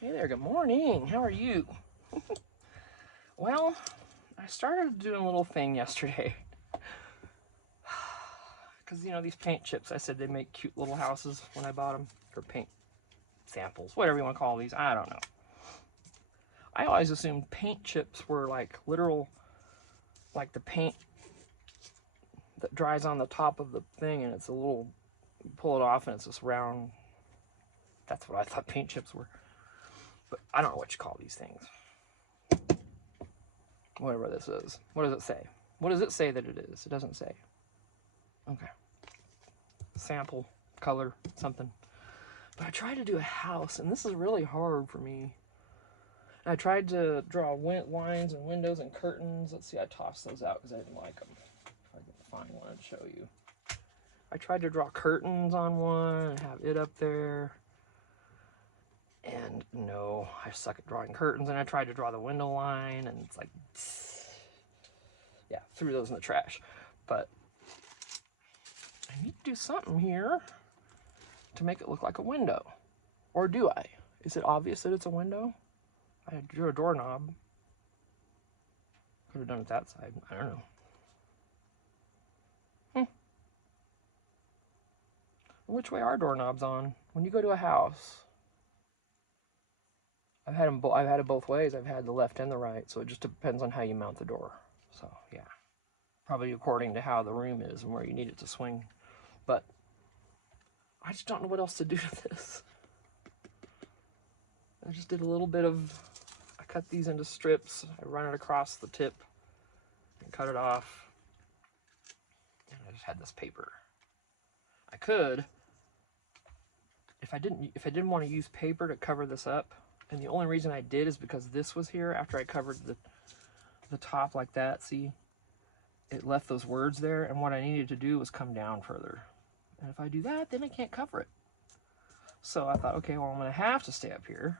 Hey there, good morning. How are you? Well, I started doing a little thing yesterday. Because, these paint chips, I said they make cute little houses when I bought them. Or paint samples, whatever you want to call these. I don't know. I always assumed paint chips were like literal, like the paint that dries on the top of the thing and it's a little, you pull it off and it's this round. That's what I thought paint chips were. But I don't know what you call these things. Whatever this is. What does it say? What does it say that it is? It doesn't say. Okay. Sample, color, something. But I tried to do a house, and this is really hard for me. I tried to draw lines and windows and curtains. Let's see, I tossed those out because I didn't like them. If I can find one and show you. I tried to draw curtains on one and have it up there. And no, I suck at drawing curtains. And I tried to draw the window line, and it's like, yeah, threw those in the trash. But I need to do something here to make it look like a window. Or do I? Is it obvious that it's a window? I drew a doorknob. Could have done it that side. I don't know. Which way are doorknobs on? When you go to a house, I've had it both ways. I've had the left and the right, so it just depends on how you mount the door. So yeah, probably according to how the room is and where you need it to swing. But I just don't know what else to do with this. I just did a little bit of. I cut these into strips. I run it across the tip and cut it off. And I just had this paper. I could, if I didn't want to use paper to cover this up, and the only reason I did is because this was here after I covered the top like that. See, it left those words there, and what I needed to do was come down further. And if I do that, then I can't cover it. So I thought, okay, well, I'm going to have to stay up here.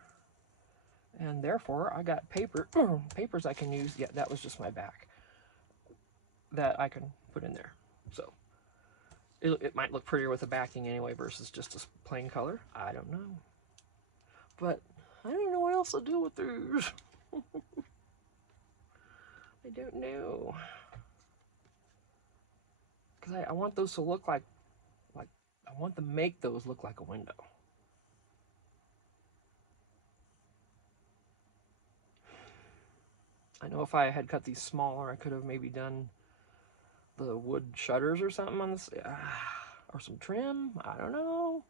And therefore, I got papers I can use. Yeah, that was just my back that I can put in there. So it might look prettier with the backing anyway versus just a plain color. I don't know. But I don't know what else to do with these. I don't know. Because I want those to look like I want to make those look like a window. I know if I had cut these smaller, I could have maybe done the wood shutters or something on this, or some trim. I don't know.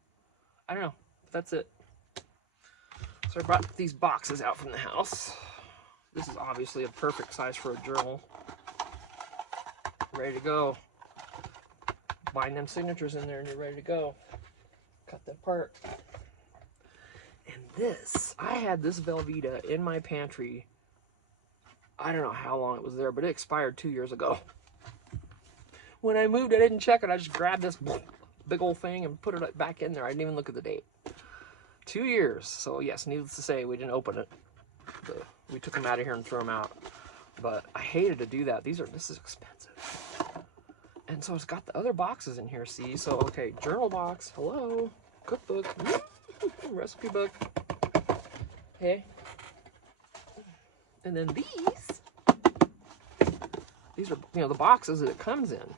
That's it. So I brought these boxes out from the house. This is obviously a perfect size for a journal. Ready to go. Bind them signatures in there and you're ready to go. Cut that part. And this, I had this Velveeta in my pantry. I don't know how long it was there, but it expired 2 years ago. When I moved, I didn't check it. I just grabbed this big old thing and put it back in there. I didn't even look at the date. 2 years. So yes, needless to say, we didn't open it. We took them out of here and threw them out. But I hated to do that. This is expensive. And so it's got the other boxes in here, see? So, okay, journal box, hello, cookbook, recipe book, okay. And then these are, the boxes that it comes in.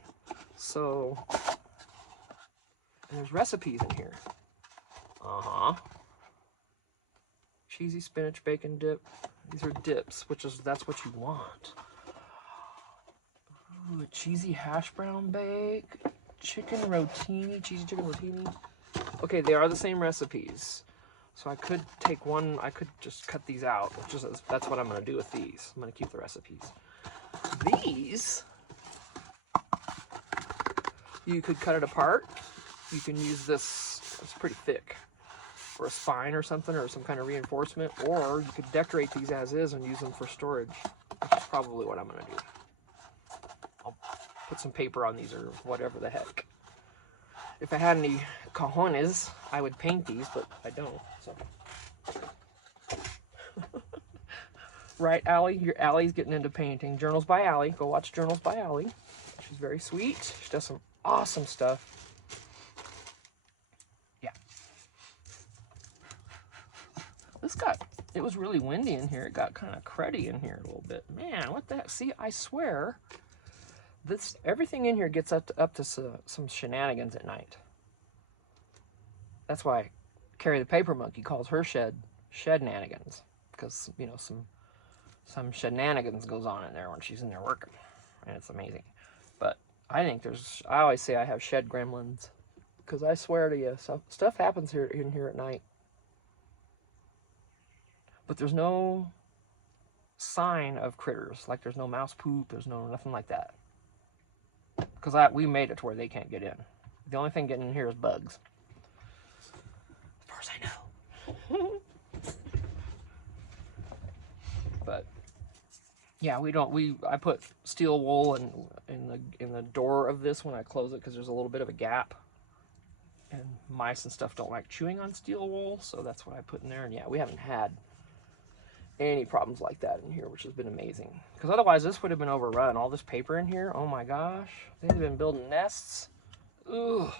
So, and there's recipes in here. Cheesy spinach bacon dip. These are dips, that's what you want. Ooh, a cheesy hash brown bake, cheesy chicken rotini. Okay, they are the same recipes. So I could take one, I could just cut these out. That's what I'm gonna do with these. I'm gonna keep the recipes. These, you could cut it apart. You can use this, it's pretty thick, for a spine or something, or some kind of reinforcement, or you could decorate these as is and use them for storage, which is probably what I'm gonna do. I'll put some paper on these or whatever the heck. If I had any cojones, I would paint these, but I don't, so. Right, Allie? Allie's getting into painting. Journals by Allie. Go watch Journals by Allie. She's very sweet. She does some awesome stuff. Yeah. it was really windy in here. It got kind of cruddy in here a little bit. Man, what the heck? See, I swear, everything in here gets up to some shenanigans at night. That's why Carrie the Paper Monkey calls her shed Shednanigans, because, you know, some shenanigans goes on in there when she's in there working, and it's amazing. But I think I always say I have shed gremlins, because I swear to you, stuff happens in here at night. But there's no sign of critters, like there's no mouse poop, there's nothing like that. Because we made it to where they can't get in. The only thing getting in here is bugs, as far as I know. But yeah, I put steel wool in the door of this when I close it, because there's a little bit of a gap, and mice and stuff don't like chewing on steel wool, so that's what I put in there. And yeah, we haven't had any problems like that in here, which has been amazing, because otherwise this would have been overrun. All this paper in here, oh my gosh, they've been building nests. Ugh,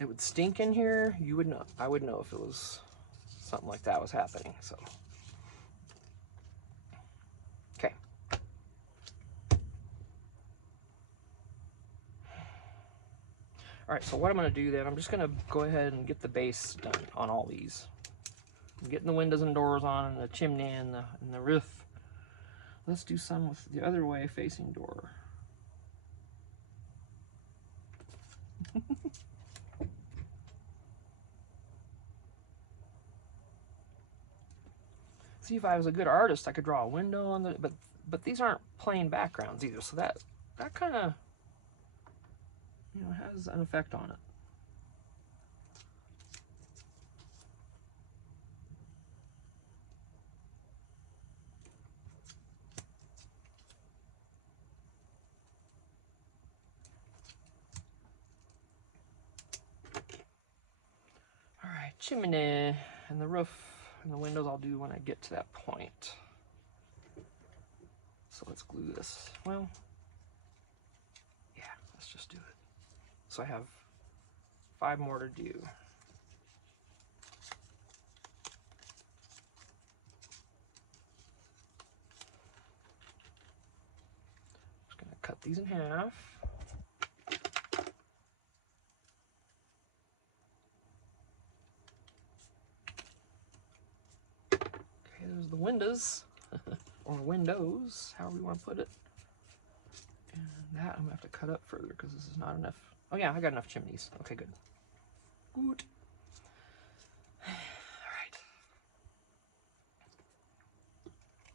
it would stink in here. You would know. I would know if it was something like that was happening. So okay, all right, so what I'm going to do then, I'm just going to go ahead and get the base done on all these. I'm getting the windows and doors on, and the chimney and the roof. Let's do some with the other way facing door. See, if I was a good artist, I could draw a window on the, but these aren't plain backgrounds either, so that kind of, you know, has an effect on it. All right, chimney and the roof and the windows I'll do when I get to that point. So let's glue this. Well, yeah, let's just do it. So I have 5 more to do. Just gonna cut these in half. Okay, there's the windows, or windows, however you want to put it. And that I'm gonna have to cut up further because this is not enough. Oh yeah, I got enough chimneys. Okay, good. Good. All right.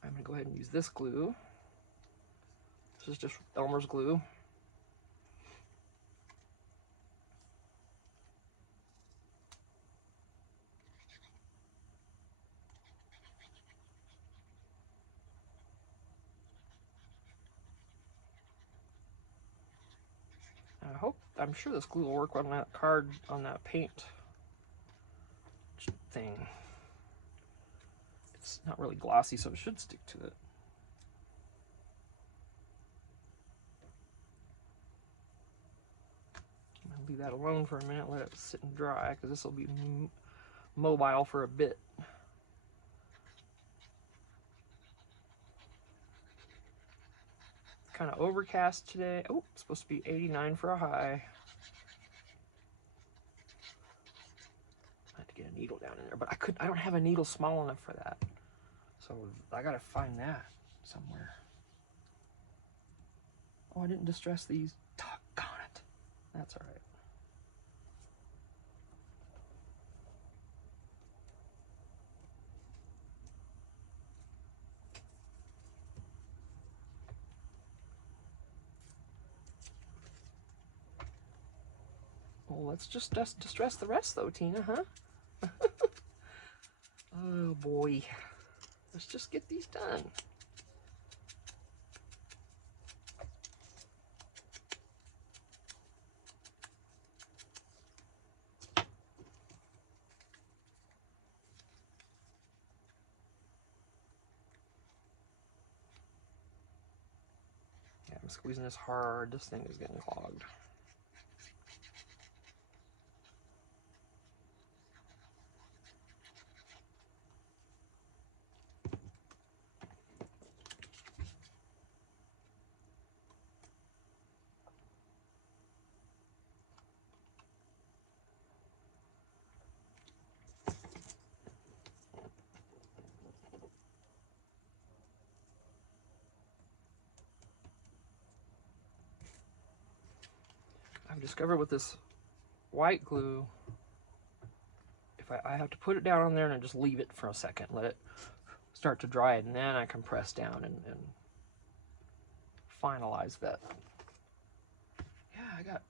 I'm gonna go ahead and use this glue. This is just Elmer's glue. I'm sure this glue will work on that card, on that paint thing. It's not really glossy, so it should stick to it. I'm gonna leave that alone for a minute, let it sit and dry, because this will be mobile for a bit. Kind of overcast today. Oh, it's supposed to be 89 for a high. I have to get a needle down in there, but I don't have a needle small enough for that. So I gotta find that somewhere. Oh, I didn't distress these. Doggone it. That's all right. Well, let's just distress the rest, though, Tina, huh? Oh, boy. Let's just get these done. Yeah, I'm squeezing this hard. This thing is getting clogged. discovered with this white glue, if I have to put it down on there and just leave it for a second, let it start to dry, and then I can press down and finalize that. Yeah, I got,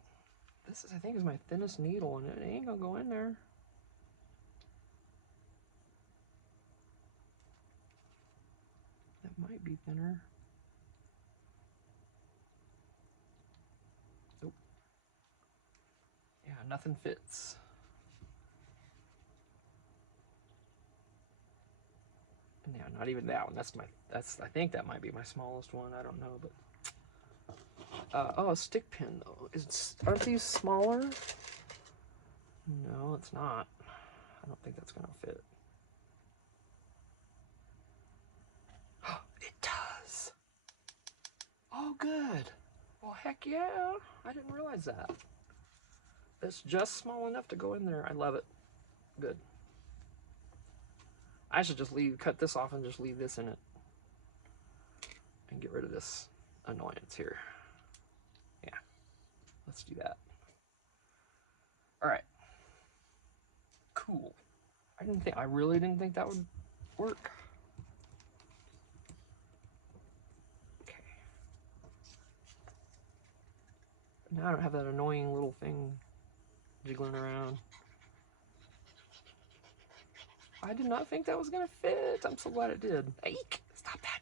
this is, I think, is my thinnest needle, and it ain't gonna go in there. That might be thinner. Nope. Yeah, nothing fits. Yeah, not even that one. I think that might be my smallest one. I don't know, but oh, a stick pin though. Aren't these smaller? No, it's not. I don't think that's gonna fit. It does. Oh, good. Well, heck yeah. I didn't realize that. It's just small enough to go in there. I love it. Good. I should just cut this off and just leave this in it. And get rid of this annoyance here. Yeah. Let's do that. All right. Cool. I really didn't think that would work. Okay. Now I don't have that annoying little thing jiggling around. I did not think that was gonna fit. I'm so glad it did. Eek! Stop that.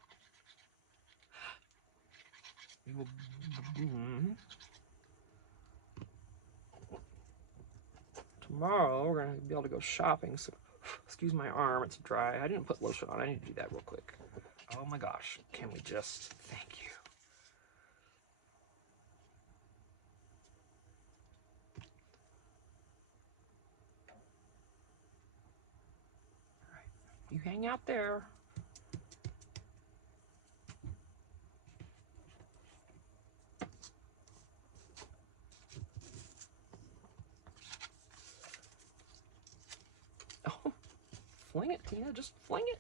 Tomorrow we're gonna be able to go shopping. So, excuse my arm, it's dry. I didn't put lotion on. I need to do that real quick. Oh my gosh! Can we just? Thank you. All right, you hang out there. Oh, fling it, Tina. Just fling it.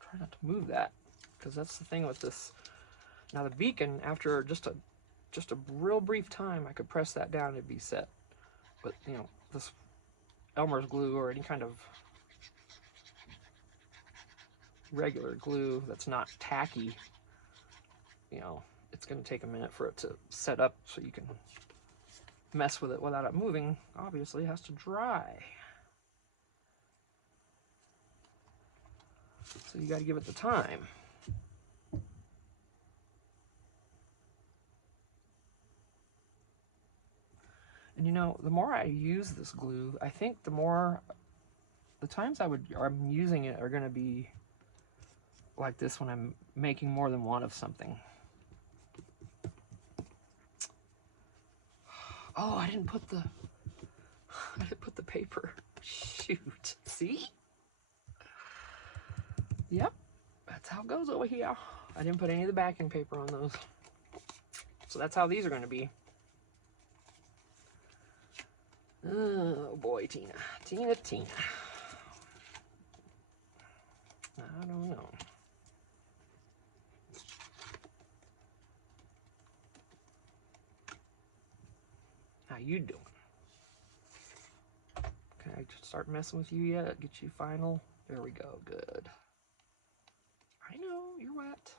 Try not to move that, because that's the thing with this. Now the beacon, after just a real brief time, I could press that down and it'd be set. But you know, this Elmer's glue or any kind of regular glue that's not tacky, you know, it's going to take a minute for it to set up so you can mess with it without it moving. Obviously, it has to dry. So you got to give it the time. And you know, the more I use this glue, I think the times I'm using it are going to be like this when I'm making more than one of something. Oh, I didn't put the paper. Shoot. See? Yep. That's how it goes over here. I didn't put any of the backing paper on those. So that's how these are going to be. Oh boy, Tina. Tina. I don't know. How you doing? Can I just start messing with you yet? Get you final? There we go. Good. I know, you're wet.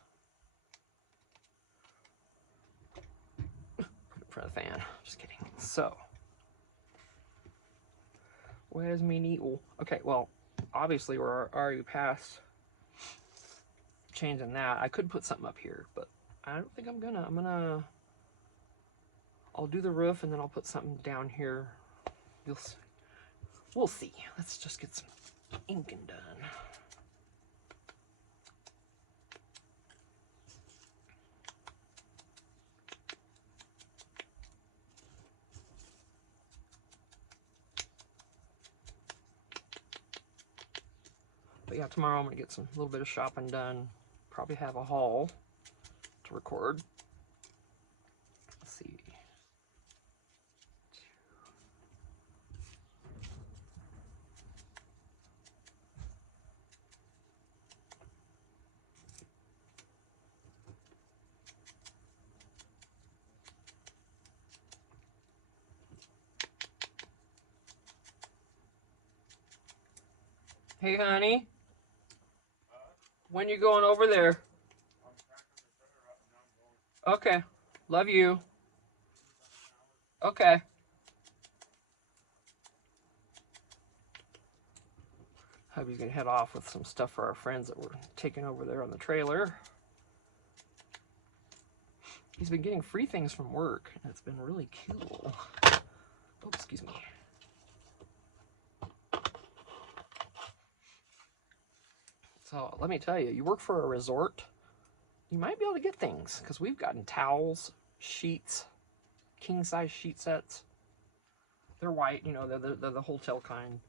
Put it in front of the fan. Just kidding. So, where's me needle? Okay, well, obviously we're already past changing that. I could put something up here, but I don't think I'm gonna. I'll do the roof and then I'll put something down here. We'll see. Let's just get some inking done. But yeah, tomorrow I'm gonna get a little bit of shopping done. Probably have a haul to record. Let's see. Hey, honey. When you going over there? Okay. Love you. Okay. Hubby's gonna head off with some stuff for our friends that we're taking over there on the trailer. He's been getting free things from work, and it's been really cool. Oh, excuse me. So let me tell you, you work for a resort, you might be able to get things, because we've gotten towels, sheets, king-size sheet sets. They're white, you know, they're the hotel kind.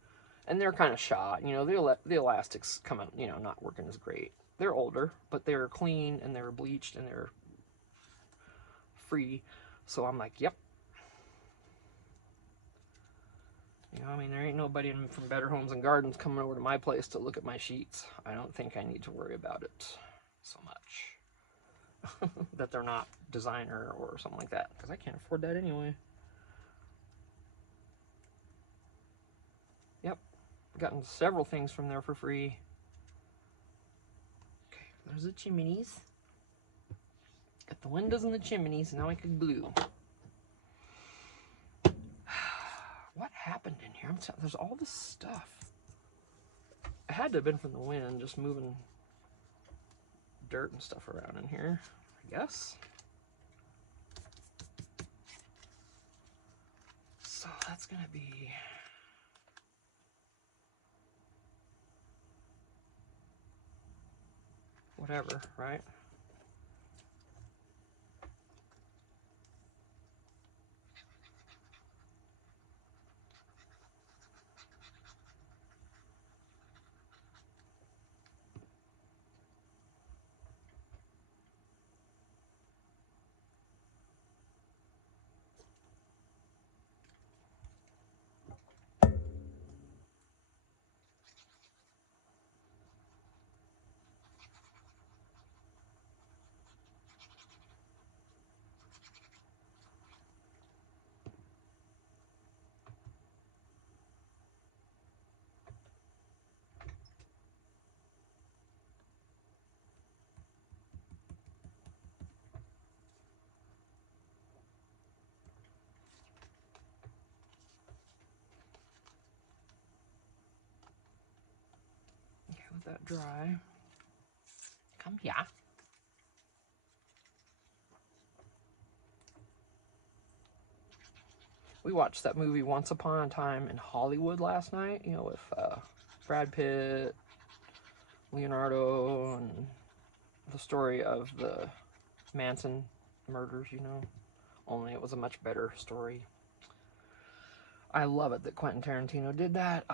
And they're kind of shot, you know, the elastics come out, you know, not working as great. They're older, but they're clean, and they're bleached, and they're free. So I'm like, yep. You know, I mean, there ain't nobody from Better Homes and Gardens coming over to my place to look at my sheets. I don't think I need to worry about it so much. That they're not designer or something like that, because I can't afford that anyway. Yep, gotten several things from there for free. Okay, there's the chimneys. Got the windows and the chimneys, now I can glue. What happened in here? There's all this stuff. It had to have been from the wind, just moving dirt and stuff around in here, I guess. So that's gonna be whatever, right? Okay, let that dry. Come here. We watched that movie Once Upon a Time in Hollywood last night, you know, with Brad Pitt, Leonardo, and the story of the Manson murders, you know. Only it was a much better story. I love it that Quentin Tarantino did that.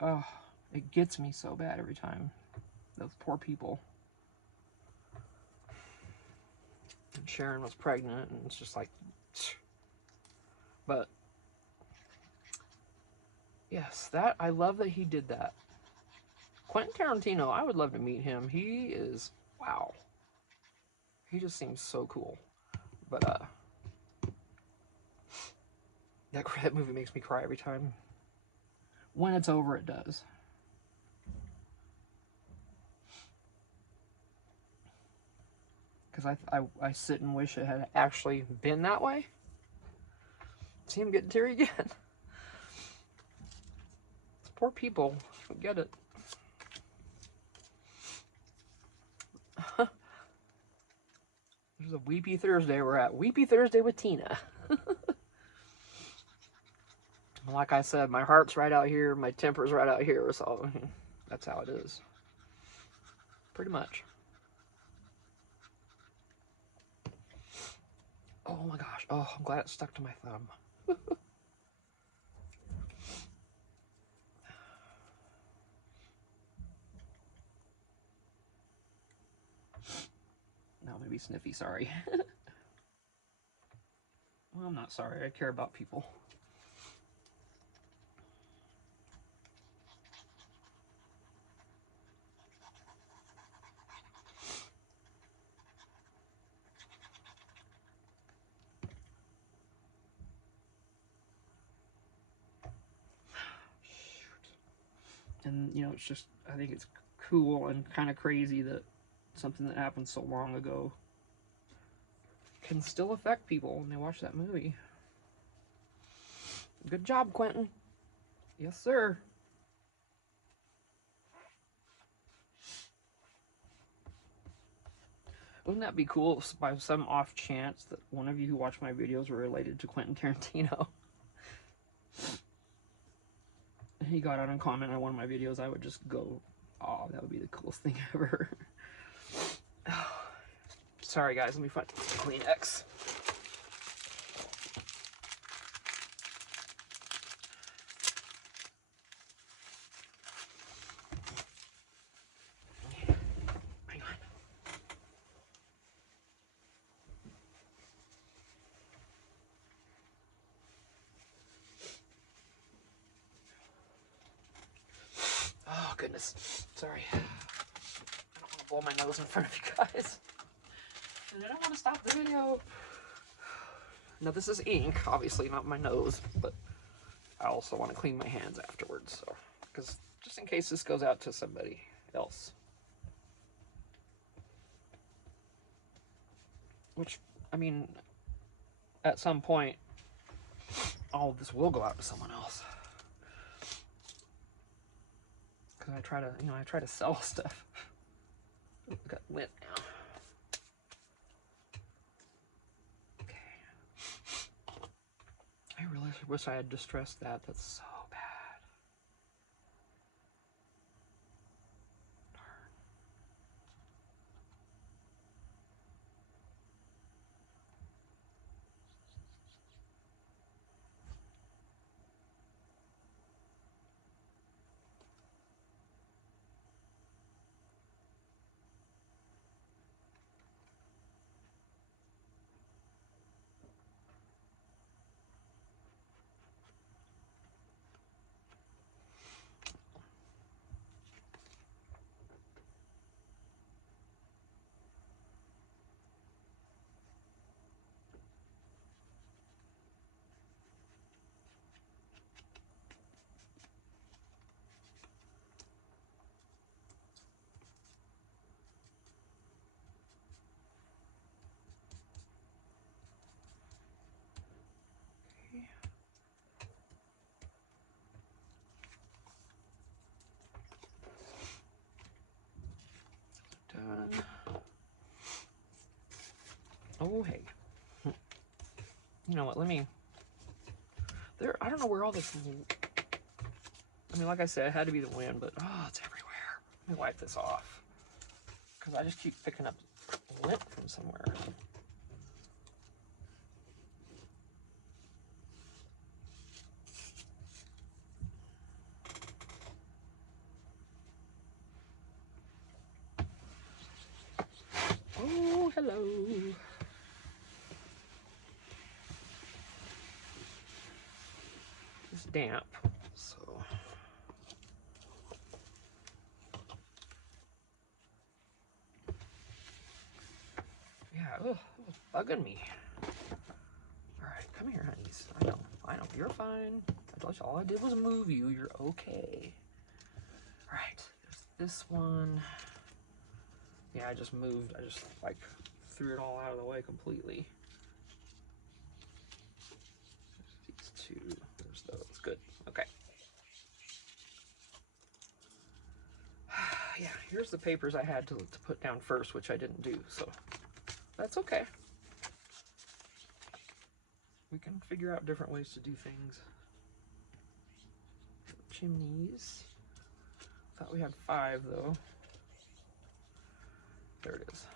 Oh, it gets me so bad every time. Those poor people. And Sharon was pregnant, and it's just like, but yes, that I love that he did that. Quentin Tarantino, I would love to meet him. He is, wow. He just seems so cool. But that movie makes me cry every time. When it's over, it does. Because I sit and wish it had actually been that way. See him getting teary again. These poor people, get it. There's a Weepy Thursday we're at. Weepy Thursday with Tina. Like I said, my heart's right out here, my temper's right out here, so that's how it is. Pretty much. Oh my gosh. Oh, I'm glad it stuck to my thumb. No, maybe sniffy, sorry. Well, I'm not sorry. I care about people. And, you know, it's just, I think it's cool and kind of crazy that something that happened so long ago can still affect people when they watch that movie. Good job, Quentin. Yes, sir. Wouldn't that be cool if by some off chance that one of you who watch my videos were related to Quentin Tarantino? He got out and commented on one of my videos, I would just go, oh, that would be the coolest thing ever. Sorry guys, let me find Kleenex. Hang on. Oh goodness, sorry. I don't want to blow my nose in front of you guys. And I don't want to stop the video. Now this is ink, obviously not my nose, but I also want to clean my hands afterwards, so, because just in case this goes out to somebody else. Which, I mean, at some point, all of this will go out to someone else. Because I try to, you know, I try to sell stuff. Ooh, got lint now. Okay. I really wish I had distressed that. That's so bad. Done. Oh, hey. You know what, let me... I don't know where all this... I mean, like I said, it had to be the wind, but, oh, it's everywhere. Let me wipe this off. Because I just keep picking up lint from somewhere. Oh, hello. It's damp, so... Yeah, ugh, it was bugging me. Alright, come here, honeys. I know, you're fine. I told you all I did was move you. You're okay. Alright, there's this one. Yeah, I just moved. I just, like, threw it all out of the way completely. There's these two. There's those. Good. Okay. Yeah, here's the papers I had to put down first, which I didn't do, so that's okay. We can figure out different ways to do things. Chimneys. Thought we had 5, though. There it is.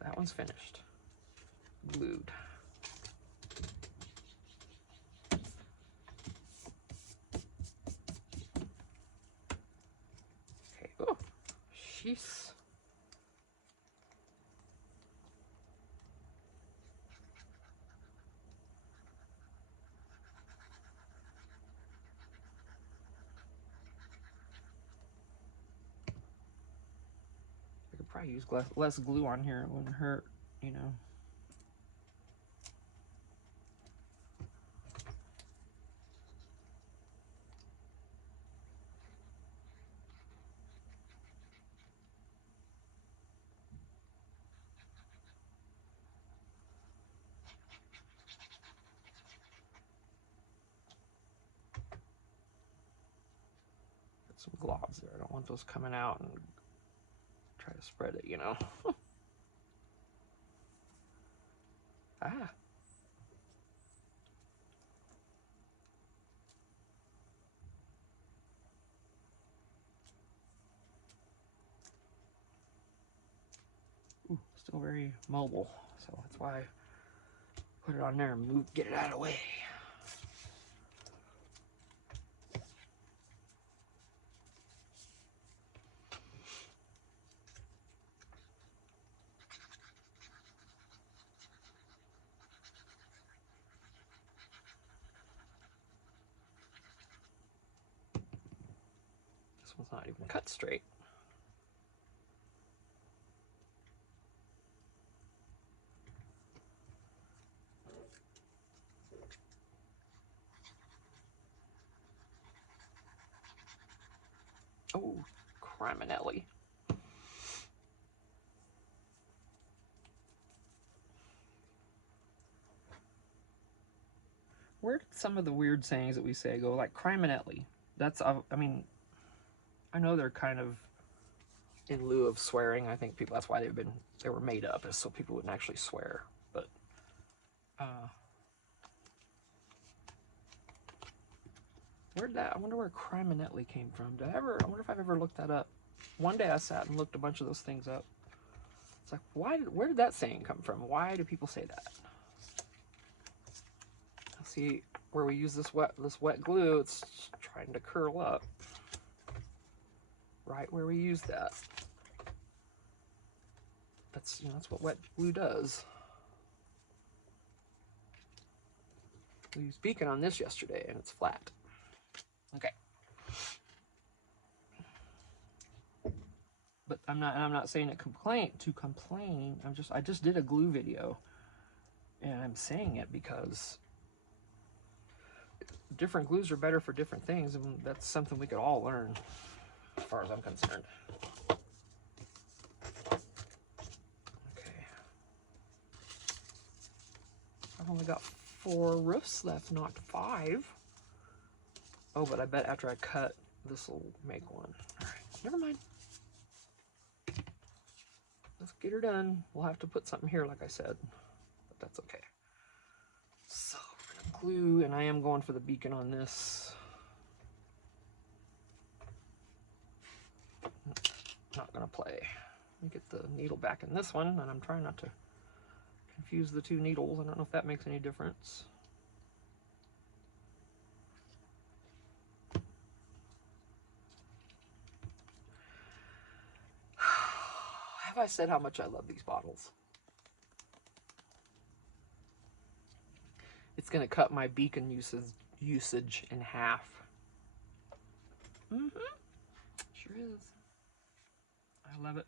That one's finished. Glued. Okay. Oh, jeez. I could probably use less glue on here. It wouldn't hurt, you know. some globs there. I don't want those coming out and try to spread it, you know. Ah. Ooh, still very mobile, so that's why I put it on there and get it out of the way. This one's not even cut straight. Oh, criminelli. Where did some of the weird sayings that we say go? Like criminelli. That's, I mean, I know they're kind of in lieu of swearing. I think people, that's why they were made up, is so people wouldn't actually swear. But, I wonder where criminelli came from. I wonder if I've ever looked that up. One day I sat and looked a bunch of those things up. It's like, where did that saying come from? Why do people say that? See where we use this wet glue, it's trying to curl up. Right where we use that. That's what wet glue does. We used beacon on this yesterday and it's flat. Okay. But I'm not saying it to complain. I just did a glue video and I'm saying it because different glues are better for different things, and that's something we could all learn as far as I'm concerned. Okay. I've only got 4 roofs left, not 5. Oh, but I bet after I cut, this will make one. All right, never mind. Let's get her done. We'll have to put something here, like I said, but that's okay. So we're gonna glue, and I am going for the beacon on this. Not gonna play. Let me get the needle back in this one, and I'm trying not to confuse the 2 needles. I don't know if that makes any difference. Have I said how much I love these bottles? It's gonna cut my beacon usage in half. Sure is. I love it.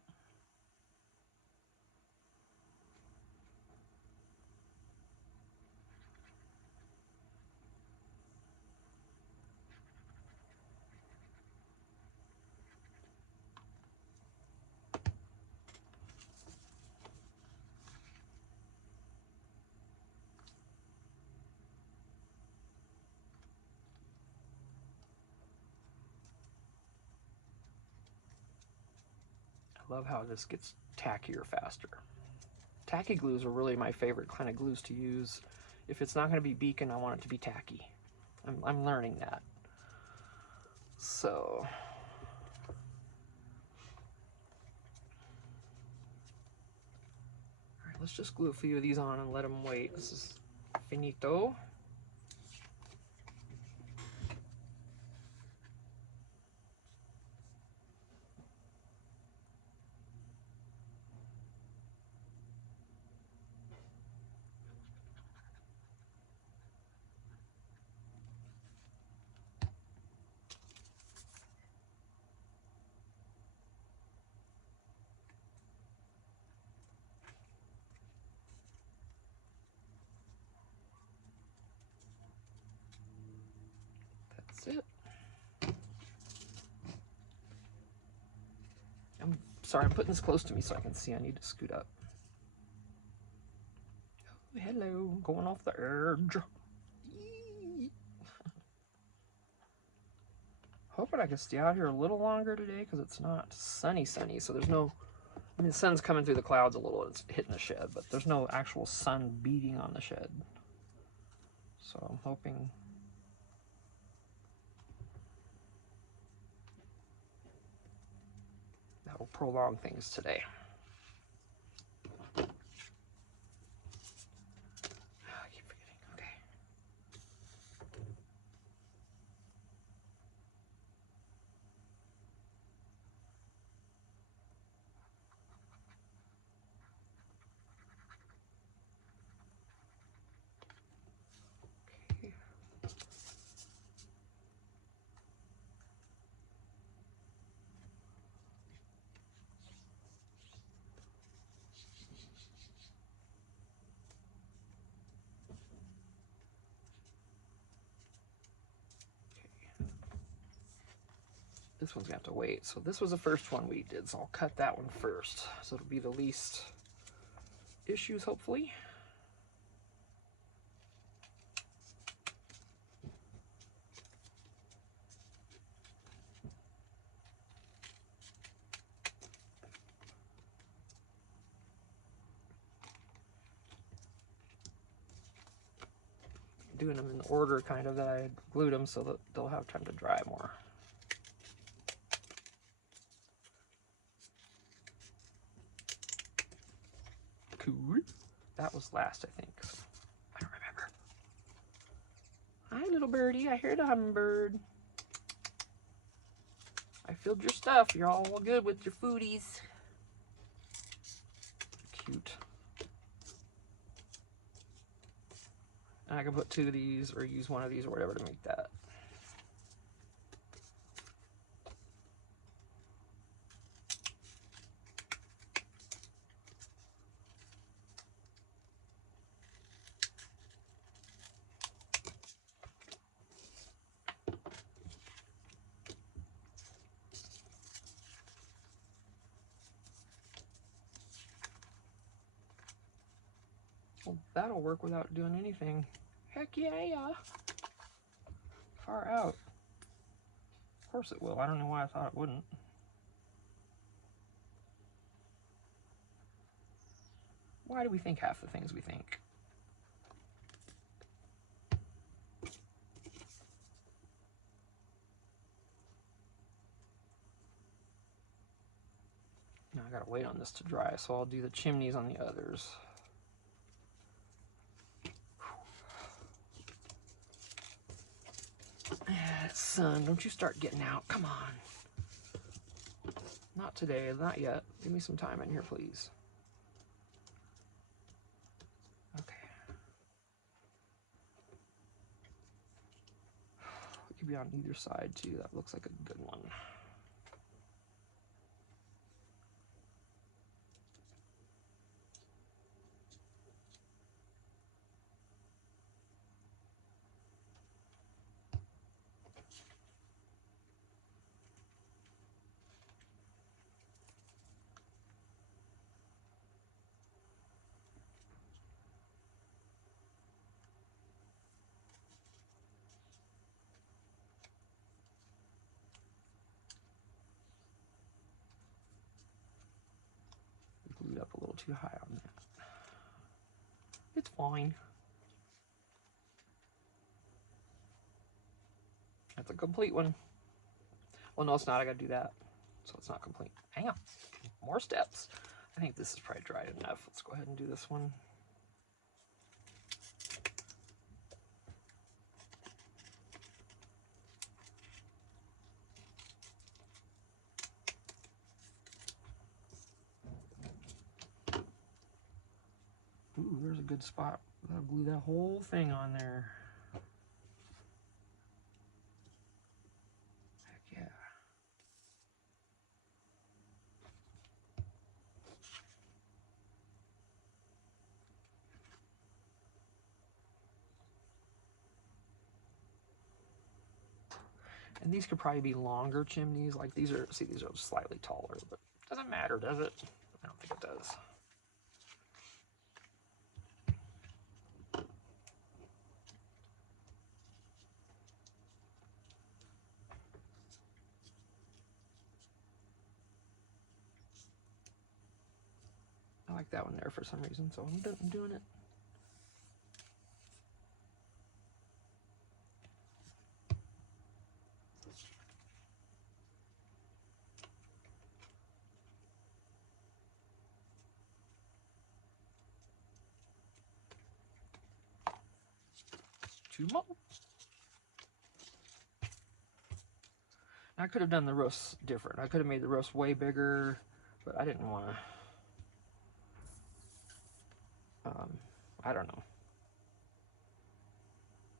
I love how this gets tackier faster. Tacky glues are really my favorite kind of glues to use. If it's not going to be beacon, I want it to be tacky. I'm learning that. So, all right, let's just glue a few of these on and let them wait. This is finito. That's it. I'm sorry, I'm putting this close to me so I can see. I need to scoot up. Oh, hello, going off the edge. Hoping I can stay out here a little longer today because it's not sunny, so there's no, I mean, the sun's coming through the clouds a little, it's hitting the shed, but there's no actual sun beating on the shed. So I'm hoping that will prolong things today. I keep forgetting, okay. Okay. This one's gonna have to wait. So this was the first one we did, so I'll cut that one first. So it'll be the least issues, hopefully. Doing them in the order kind of that I glued them so that they'll have time to dry more. Cool. That was last, I think. So I don't remember. Hi, little birdie. I heard a hummingbird. I filled your stuff. You're all good with your foodies. Cute. And I can put 2 of these or use 1 of these or whatever to make that. Well, that'll work without doing anything. Heck yeah. Far out. Of course it will. I don't know why I thought it wouldn't. Why do we think half the things we think? Now I gotta wait on this to dry, so I'll do the chimneys on the others. Sun, don't you start getting out. Come on. Not today, not yet. Give me some time in here, please. Okay. It could be on either side too. That looks like a good one. Glued up a little too high on that. It's fine. That's a complete one. Well, no, it's not. I gotta do that. So it's not complete. Hang on. More steps. I think this is probably dried enough. Let's go ahead and do this one. Ooh, there's a good spot. I'll glue that whole thing on there. Heck yeah. And these could probably be longer chimneys. Like these are, see, these are slightly taller, but it doesn't matter, does it? I don't think it does. like that one there for some reason, so I'm doing it. Two more. I could have done the roast different. I could have made the roast way bigger, but I didn't want to. I don't know.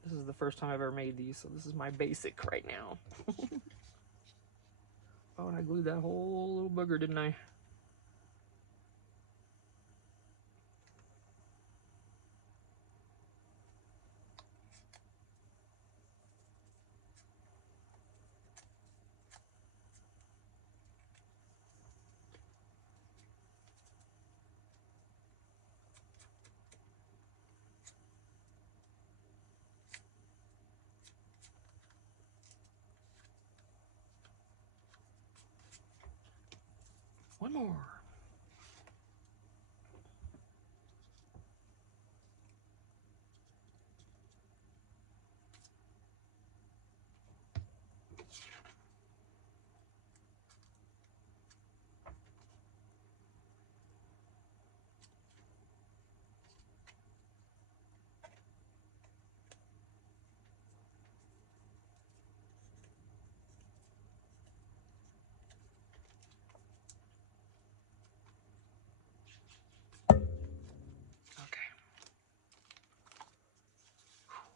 This is the first time I've ever made these, so this is my basic right now. Oh, and I glued that whole little booger, didn't I? One more.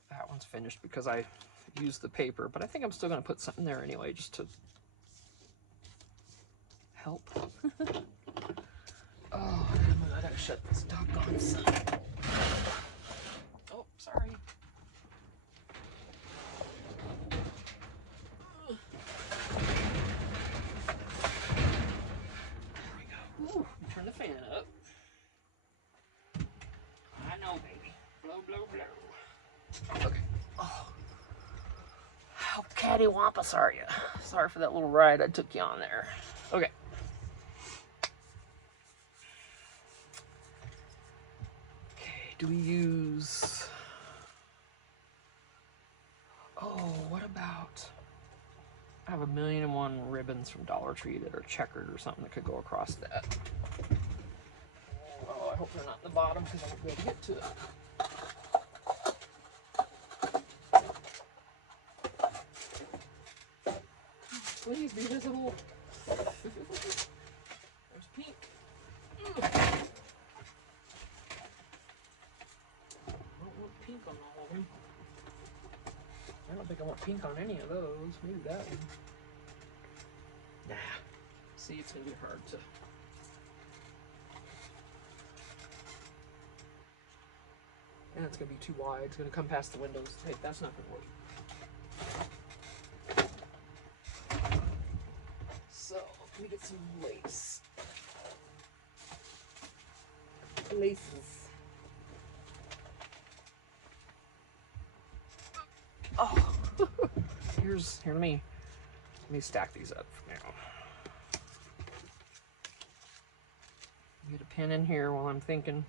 That one's finished because I used the paper, but I think I'm still going to put something there anyway, just to help. Oh, I gotta shut this doggone sun. Oh, sorry. There we go. Ooh, turn the fan up. I know, baby. Blow, blow, blow. Okay. Oh. How cattywampus are you? Sorry for that little ride I took you on there. Okay. Okay, do we use... Oh, what about... I have 1,000,001 ribbons from Dollar Tree that are checkered or something that could go across that. Oh, I hope they're not in the bottom because I won't be able to get to it. Please be visible. There's pink. I don't want pink on all of them. I don't think I want pink on any of those. Maybe that one. Nah. See, it's going to be hard to... And it's going to be too wide. It's going to come past the windows. Hey, that's not going to work. So, let me get some lace. Laces. Oh! Here, let me stack these up for now. Get a pen in here while I'm thinking.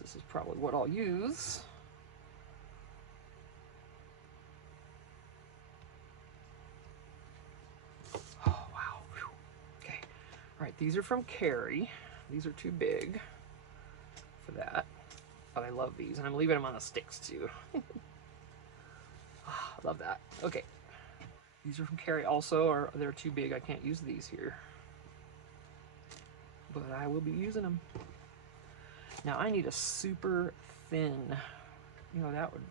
This is probably what I'll use. Oh, wow. Whew. Okay. All right, these are from Carrie. These are too big for that. But I love these, and I'm leaving them on the sticks, too. I love that. Okay. These are from Carrie also, or they're too big. I can't use these here. But I will be using them. Now, I need a super thin, you know, that would,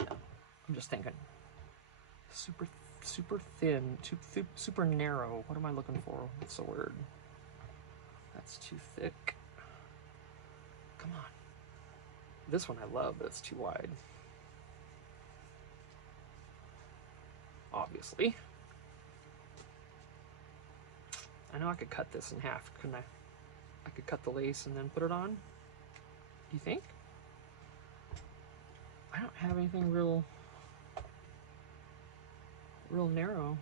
no, I'm just thinking, super thin, super narrow. What am I looking for? What's the word? That's too thick. Come on. This one I love, but it's too wide. Obviously. I know I could cut this in half, couldn't I? I could cut the lace and then put it on. Do you think? I don't have anything real narrow.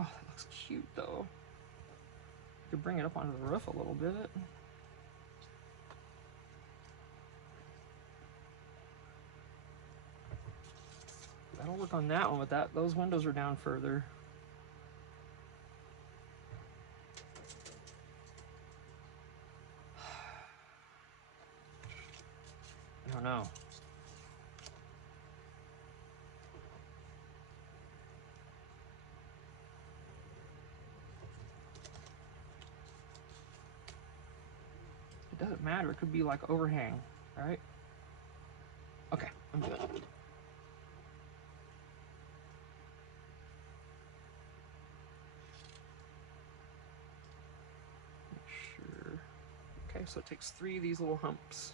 Oh, that looks cute though. You could bring it up onto the roof a little bit. That'll work on that one, but those windows are down further. I don't know. It doesn't matter. It could be like overhang, right? Okay, I'm good. Sure. Okay, so it takes 3 of these little humps.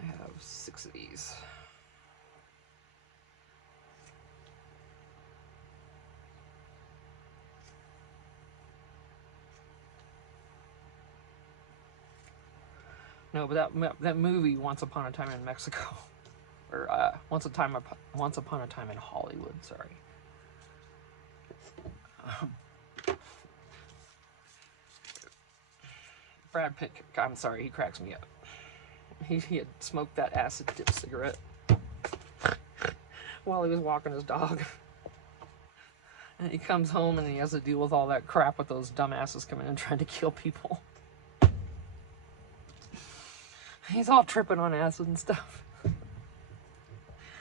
I have 6 of these. No, but that movie, Once Upon a Time in Mexico, or Once Upon a Time in Hollywood. Sorry. Brad Pitt. I'm sorry, he cracks me up. He had smoked that acid dip cigarette while he was walking his dog. And he comes home and he has to deal with all that crap with those dumbasses coming in trying to kill people. He's all tripping on acid and stuff.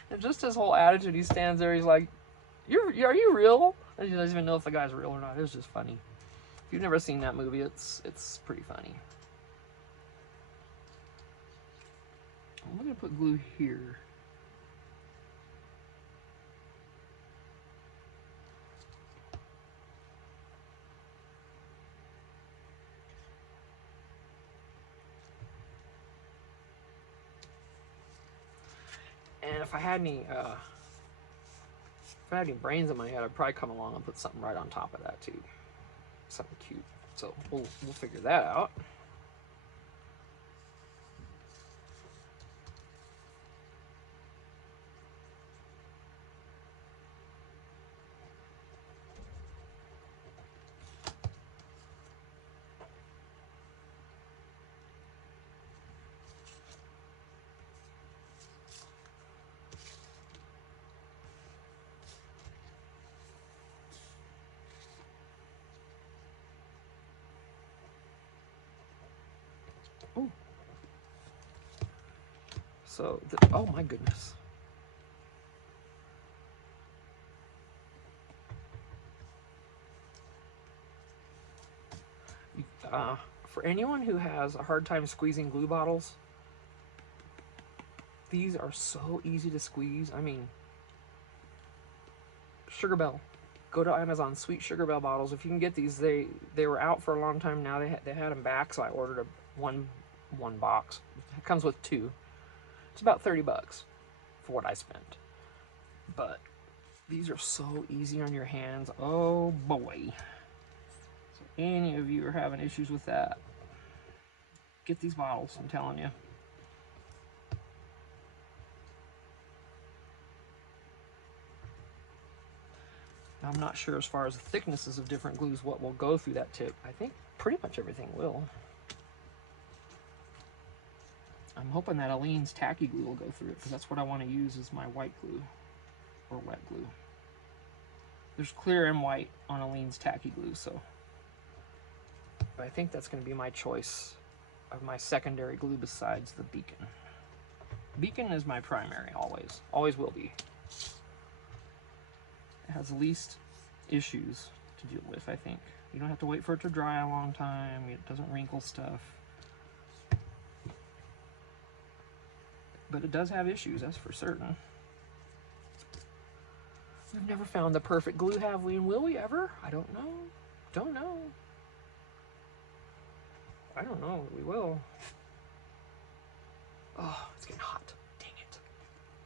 And just his whole attitude, he stands there, he's like, are you real? And he doesn't even know if the guy's real or not. It was just funny. If you've never seen that movie, it's pretty funny. I'm going to put glue here. And if I had any brains in my head, I'd probably come along and put something right on top of that too. Something cute. So we'll figure that out. Ooh. So, oh my goodness. For anyone who has a hard time squeezing glue bottles, these are so easy to squeeze. I mean, Sugar Bell. Go to Amazon, Sweet Sugar Bell bottles. If you can get these, they were out for a long time now. They had them back, so I ordered one box. It comes with 2. It's about $30 for what I spent. But these are so easy on your hands. Oh boy. So any of you are having issues with that, get these bottles, I'm telling you. I'm not sure as far as the thicknesses of different glues what will go through that tip. I think pretty much everything will. I'm hoping that Aleene's tacky glue will go through it, because that's what I want to use as my white glue, or wet glue. There's clear and white on Aleene's tacky glue, so I think that's going to be my choice of my secondary glue besides the Beacon. Beacon is my primary, always will be. It has the least issues to deal with, I think. You don't have to wait for it to dry a long time. It doesn't wrinkle stuff. But it does have issues, that's for certain. We've never found the perfect glue, have we? And will we ever? I don't know. Don't know. I don't know. We will. Oh, it's getting hot. Dang it.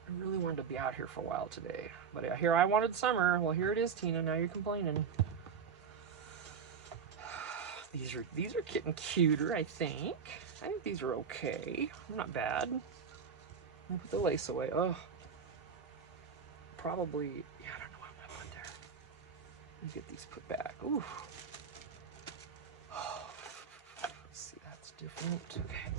I really wanted to be out here for a while today. But here I wanted summer. Well, here it is, Tina. Now you're complaining. These are getting cuter, I think. I think these are okay. Not bad. I'll put the lace away. Oh, probably, yeah, I don't know what I'm gonna put there. Let me get these put back. Ooh. Let's see, that's different. Okay.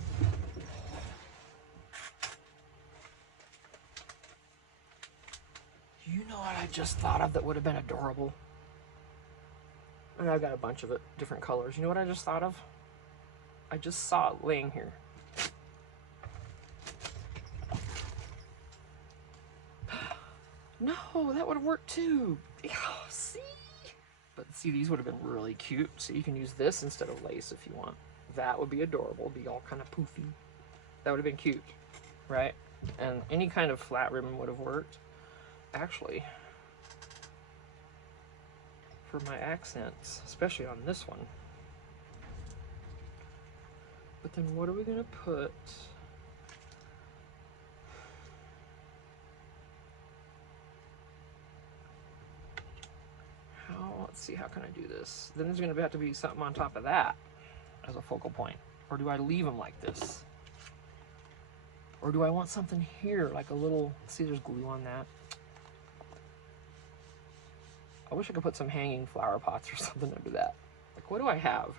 You know what I just thought of that would have been adorable? And I've got a bunch of it, different colors. You know what I just thought of? I just saw it laying here. No, that would have worked too. Oh, see? But see, these would have been really cute. So you can use this instead of lace if you want. That would be adorable. Be all kind of poofy. That would have been cute, right? And any kind of flat ribbon would have worked. Actually, for my accents, especially on this one. But then what are we gonna put? Let's see, how can I do this? Then there's gonna have to be something on top of that as a focal point. Or do I leave them like this? Or do I want something here, like a little, see there's glue on that. I wish I could put some hanging flower pots or something under that. Like, what do I have?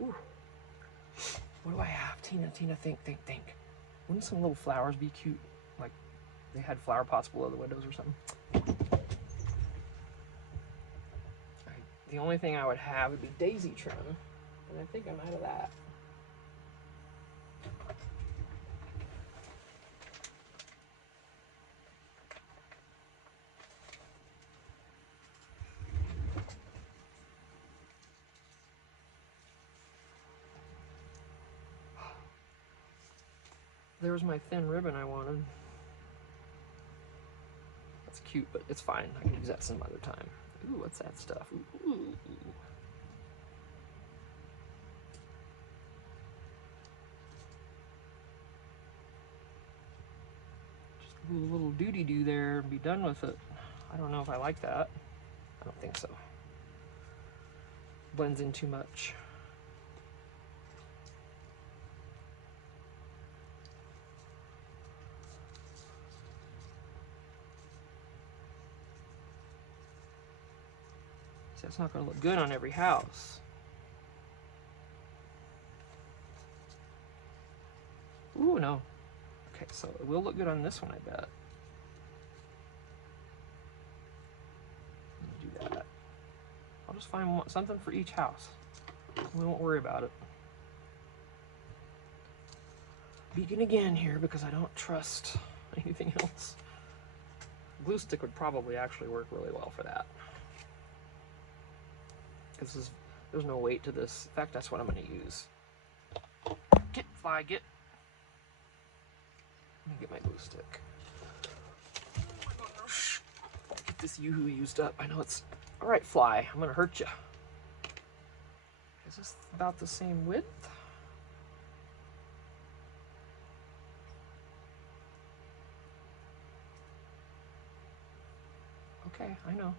Ooh. What do I have? Tina, think. Wouldn't some little flowers be cute? Like, they had flower pots below the windows or something. The only thing I would have would be daisy trim, and I think I'm out of that. There's my thin ribbon I wanted. That's cute, but it's fine. I can use that some other time. Ooh, what's that stuff? Ooh. Just do a little doody-doo there and be done with it. I don't know if I like that. I don't think so. Blends in too much. See, that's not going to look good on every house. Ooh, no. Okay, so it will look good on this one, I bet. Let me do that. I'll just find something for each house. We won't worry about it. Begin again here because I don't trust anything else. Glue stick would probably actually work really well for that. Because there's no weight to this. In fact, that's what I'm going to use. Get, fly, get. Let me get my glue stick. Oh my gosh. Get this Yoo-hoo used up. I know it's... Alright, fly. I'm going to hurt you. Is this about the same width? Okay, I know.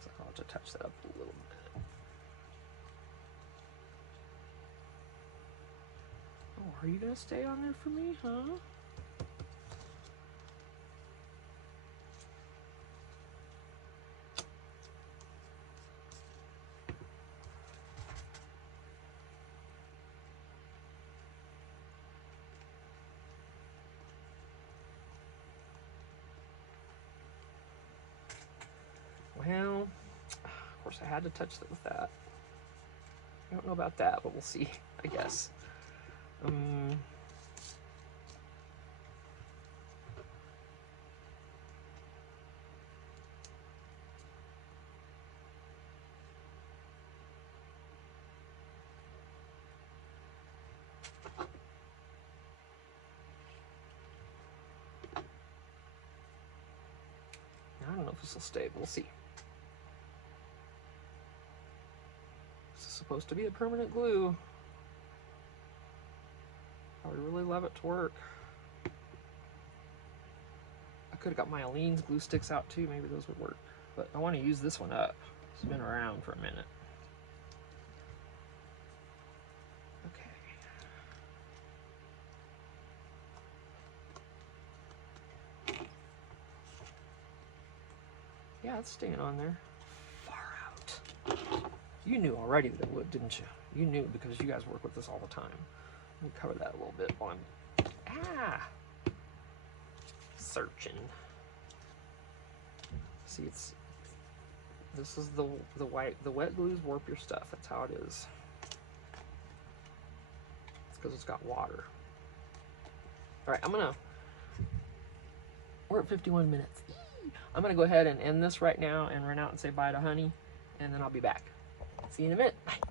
So I'll have to touch that up a little bit. Oh, are you gonna stay on there for me, huh? Well, of course I had to touch it with that. I don't know about that, but we'll see, I guess. I don't know if this will stay, but we'll see. This is supposed to be a permanent glue. I would really love it to work. could have got my Aleene's glue sticks out too. Maybe those would work. But I want to use this one up. It's been around for a minute. Okay. Yeah, it's staying on there. Far out. You knew already that it would, didn't you? You knew because you guys work with this all the time. Let me cover that a little bit while I'm searching. See, this is the wet glues warp your stuff. That's how it is. It's because it's got water. All right, we're at 51 minutes. I'm gonna go ahead and end this right now and run out and say bye to Honey, and then I'll be back. See you in a minute. Bye.